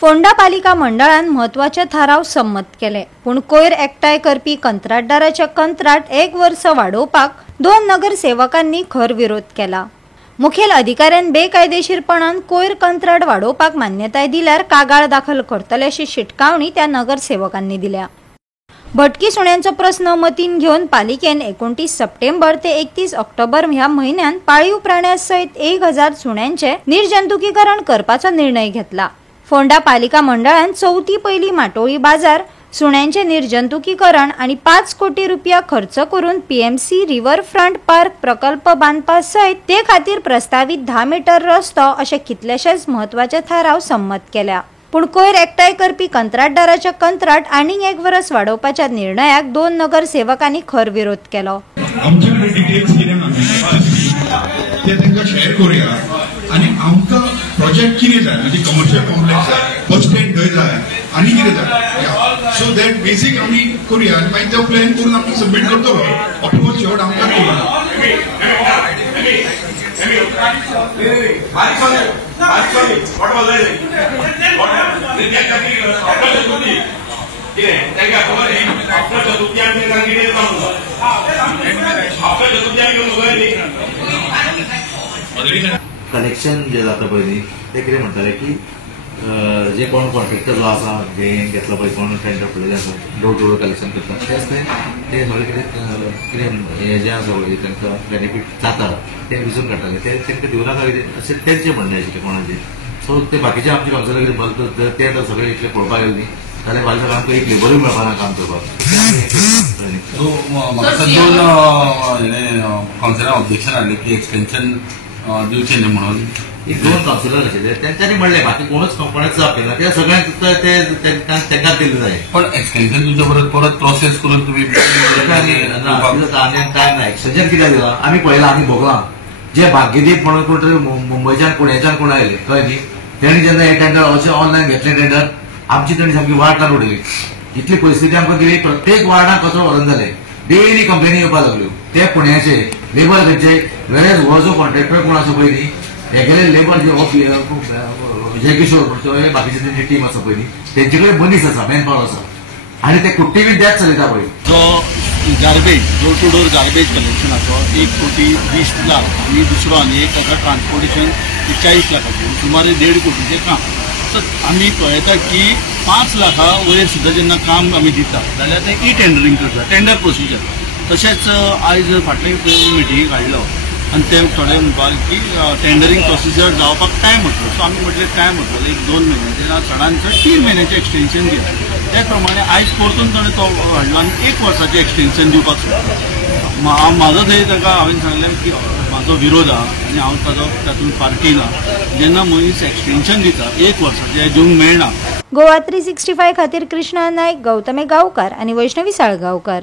फोंडा पालिका मंडळान महत्वाचे थाराव संमत केले, पण कोयर एकठांय करपी कंत्राटदाराचे कंत्राट 1 वर्ष वाडोवपाक 2 नगरसेवकांनी खर विरोध केला। मुखेल अधिकाऱ्यान बेकायदेशीरपणान कोयर कंत्राट वाडोवपाक मान्यताय दिल्यार कागाळ दाखल करतले अशी शिटकावणी त्या नगरसेवकांनी दिल्या। भटकी सुण्यांचो प्रश्न मतीन घेवन पालिकेन 29 सप्टेंबर ते 31 ऑक्टोबर ह्या महिन्यात पाळीव प्राण्यांसहित 1000 सुण्यांचे निर्जंतुकीकरण करपाचो निर्णय घेतला। फोंडा पालिका मंडळान चौथी पहिली माटोळी बाजार सुण्यांचे निर्जंतुकीकरण आणि 5 कोटी रुपया खर्च करून पीएमसी रिव्हरफ्रंट पार्क प्रकल्प बांधपा सहित ते खातीर प्रस्तावित 10 मीटर रस्तो असे कितलेशेच महत्वाचे थाराव संमत केल्या। पण कोयर एकठांय करपी कंत्राटदाराचे कंत्राट आनी 1 वर्स वाडोवपाच्या निर्णयाक 2 नगरसेवकांनी खर विरोध केलो। आमच्याकडे डिटेल्स कितें मागता ते तांकां शेअर करूया आणि आमकां प्रोजेक्ट कितें जाय म्हणजे कमर्शियल कॉम्प्लेक्स जाय, बस स्टँड खंय जाय आनी कितें जाय सो दॅट बेसीक आमी करूया आनी मागीर तो प्लॅन करून आमी सबमीट करतलो। अप्रुवल शेवट आमकां करूया। कलेक्शन जे जाता पळय ते कितें म्हणटाले की जे कोण कॉन्ट्रॅक्टर जो आसा घेतला पळय कोण टेंडर पडलेले आसा डोर टू डोर कलेक्शन करता तेच ते सगळें कितें हें जें आसा पळय तांकां बेनिफीट जाता ते विचून काडटाले ते तांकां दिवनाका अशें तेंचें म्हणणें आशिल्लें कोणाचें। सो ते बाकीचे आमचे कावन्सिलर कितें बोलता ते आतां सगळे इतले पळोवपाक गेले न्ही जाल्यार फाल्यां सगळें आमकां एक लेबरूय मेळपाना काम करपाक। सो म्हाका दोन कावन्सिलरान ऑब्जेक्शन हाडलें की एक्सटेन्शन दिवचें न्ही म्हणून। एक 2 कावन्सिलर आशिल्ले तेंच्यांनी म्हणलें बाकी कोणूच कंपनीच जबाब केला ते सगळ्यांक तांकां दिल्लें जाय। पण एक्सटेन्शन दिवचे परत प्रोसेस करून तुमी एक्सटेन्शन कित्याक दिलां आमी पळयलां आमी भोगलां जे भाग्यदीप म्हणून कोण तरी मुंबयच्यान पुण्याच्यान कोण आयले कळ्ळें न्ही तेणी जेन्ना हे टेंडर अशें ऑनलायन घेतलें टेंडर आमची तेणी सामकी वाट काडून उडयली। इतली परिस्थिती आमकां गेली प्रत्येक वार्डाक कचरो व्हरून जाले डेली कंप्लेनी येवपाक लागल्यो ते पुण्याचे लेबर खंयचे वेळेस हो जो कॉन्ट्रॅक्टर कोण आसा पळय न्ही हे गेले लेबर जे विजय किशोर बाकीचे तेंची टीम आसा पळय न्ही तेंचे कडेन मनीस आसा मॅन पावर आसा आनी ते कुट्टी डेथ चलयता पळय। जो garbage door to door garbage कलेक्शनाचो 1 कोटी 20 लाख आणि दुसरो आनी एक ताका ट्रान्सपोर्टेशन 40 लाखाचें सुमारे 1.5 कोटीचें काम। सो आमी पळयता की 5 लाखा वयर सुद्दां जेन्ना काम आमी दिता जाल्यार तें ई टेंडरींग करता टेंडर प्रोसिजर। तशेंच आयज फाटले मिटिंगेक हाडलो आनी ते थोडे म्हणपाक की टेंडरींग प्रोसिजर जावपाक टायम वतलो। सो आमी म्हटलें टायम वतलो 1-2 म्हयन्याचें चडांत चड 3 म्हयन्याचें एक्सटेन्शन दिया। त्याच प्रमाणे आयज परतून ताणें तो हाडलो आनी 1 वर्साचें एक्सटेन्शन दिवपाक सोदता। म्हाजो थंय ताका हांवें सांगलें की म्हाजो विरोध आहा आनी हांव ताजो तातूंत पार्टी ना। जेन्ना मनीस एक्सटेन्शन दिता 1 वर्साचें दिवंक मेळना। गोवा 365 खातीर कृष्णा नायक, गौतमी गांवकार आनी वैष्णवी साळगांवकार।